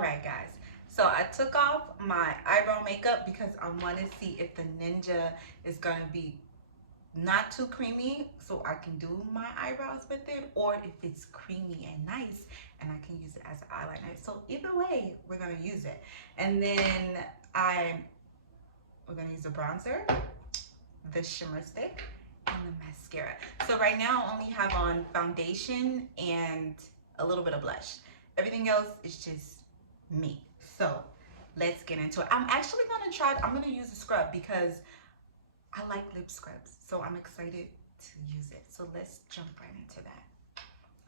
Alright guys, so I took off my eyebrow makeup because I want to see if the Ninja is going to be not too creamy so I can do my eyebrows with it, or if it's creamy and nice and I can use it as an eyeliner. So either way, we're going to use it. And then we're going to use the bronzer, the shimmer stick, and the mascara. So right now I only have on foundation and a little bit of blush. Everything else is just me. So let's get into it. I'm actually gonna try, I'm gonna use a scrub because I like lip scrubs. So I'm excited to use it. So let's jump right into that.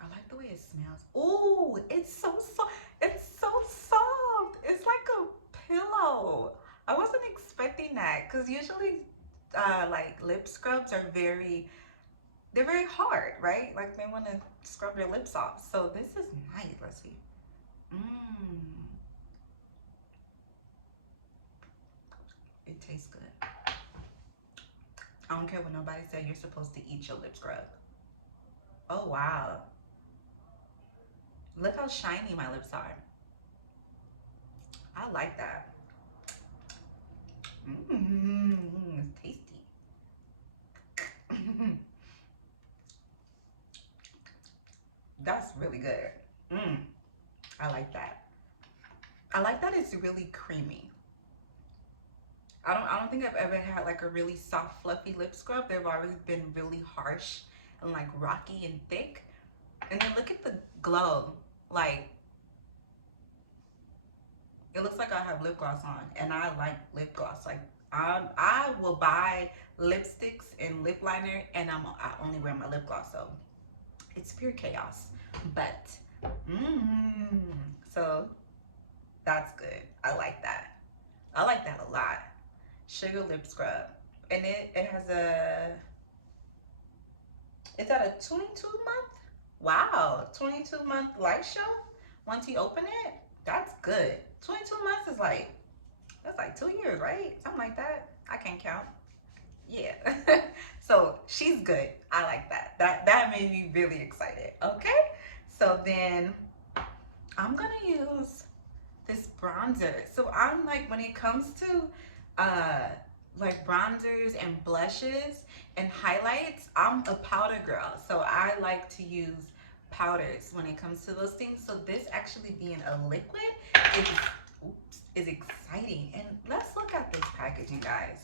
I like the way it smells. Ooh, it's so soft. It's so soft. It's like a pillow. I wasn't expecting that because usually like lip scrubs are they're very hard, right? Like they want to scrub your lips off. So this is nice. Let's see. It tastes good. I don't care what nobody said, you're supposed to eat your lip scrub. Oh wow. Look how shiny my lips are. I like that. It's tasty. That's really good. I like that. I like that it's really creamy. I don't think I've ever had like a really soft, fluffy lip scrub. They've always been really harsh and like rocky and thick. And then look at the glow. Like, it looks like I have lip gloss on, and I like lip gloss. Like, I will buy lipsticks and lip liner, and I only wear my lip gloss. So it's pure chaos. But so that's good. I like that. I like that a lot. Sugar lip scrub, and it has it's at a 22-month. Wow, 22-month light show. Once you open it, that's good. 22 months is like, that's like 2 years, right? Something like that. I can't count. Yeah. So she's good. I like that. That made me really excited. Okay. So then I'm gonna use this bronzer. So I'm like, when it comes to like bronzers and blushes and highlights, I'm a powder girl. So I like to use powders when it comes to those things. So this actually being a liquid is exciting. And let's look at this packaging, guys.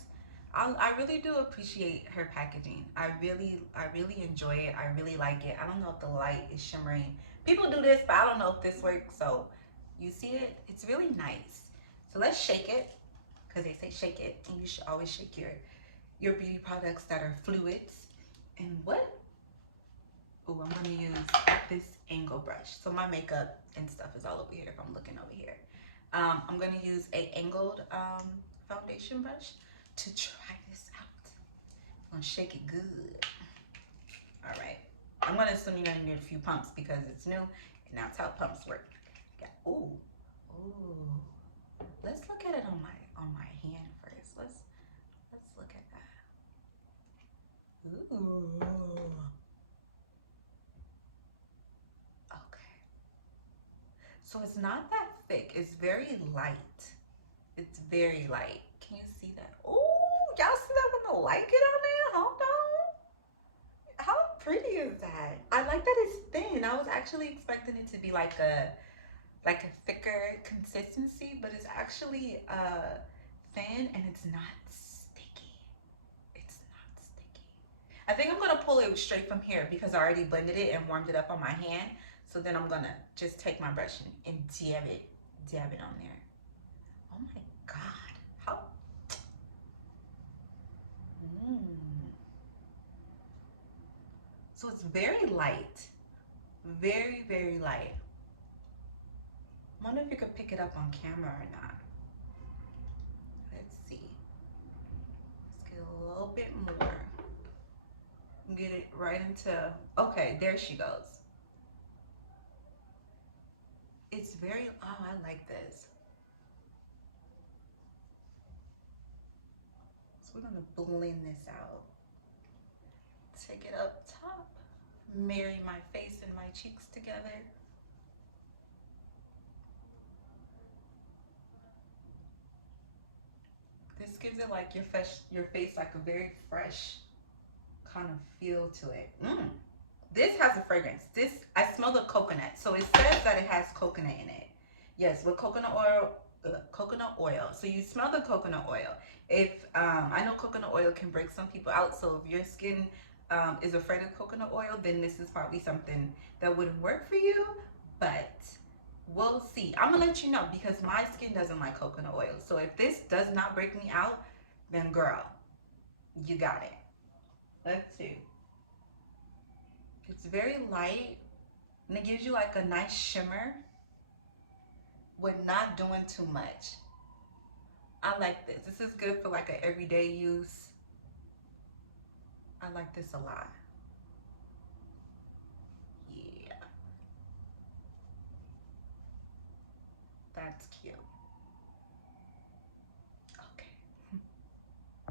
I really do appreciate her packaging. I really enjoy it. I really like it. I don't know if the light is shimmering. People do this, but I don't know if this works. So you see it? It's really nice. So let's shake it, because they say shake it, and you should always shake your beauty products that are fluids. And what? Oh, I'm gonna use this angle brush. So my makeup and stuff is all over here if I'm looking over here. I'm gonna use a angled foundation brush to try this out. I'm gonna shake it good. All right. I'm gonna assume you're gonna need a few pumps because it's new, and that's how pumps work. Yeah. Ooh. Ooh. Let's look at it on my hand first. Let's look at that. Ooh. Okay. So it's not that thick. It's very light. It's very light. Can you see that? Ooh, y'all see that with the light get on there? Hold on. How pretty is that? I like that it's thin. I was actually expecting it to be like a thicker consistency, but it's actually thin and it's not sticky. It's not sticky. I think I'm gonna pull it straight from here because I already blended it and warmed it up on my hand. So then I'm gonna just take my brush and dab it on there. Oh my God, how? So it's very light, very light. I wonder if you could pick it up on camera or not. Let's see. Let's get a little bit more. Get it right into, okay, there she goes. It's very, oh, I like this. So we're gonna blend this out. Take it up top, marry my face and my cheeks together. gives it like your face like a very fresh kind of feel to it. This has a fragrance. This, I smell the coconut. So it says that it has coconut in it. Yes, with coconut oil. So you smell the coconut oil. If I know coconut oil can break some people out, so if your skin is afraid of coconut oil, then this is probably something that wouldn't work for you, but we'll see. I'm gonna let you know because my skin doesn't like coconut oil. So if this does not break me out, then girl, you got it. Let's see. It's very light and it gives you like a nice shimmer with not doing too much. I like this. This is good for like an everyday use. I like this a lot. Yeah. That's cute.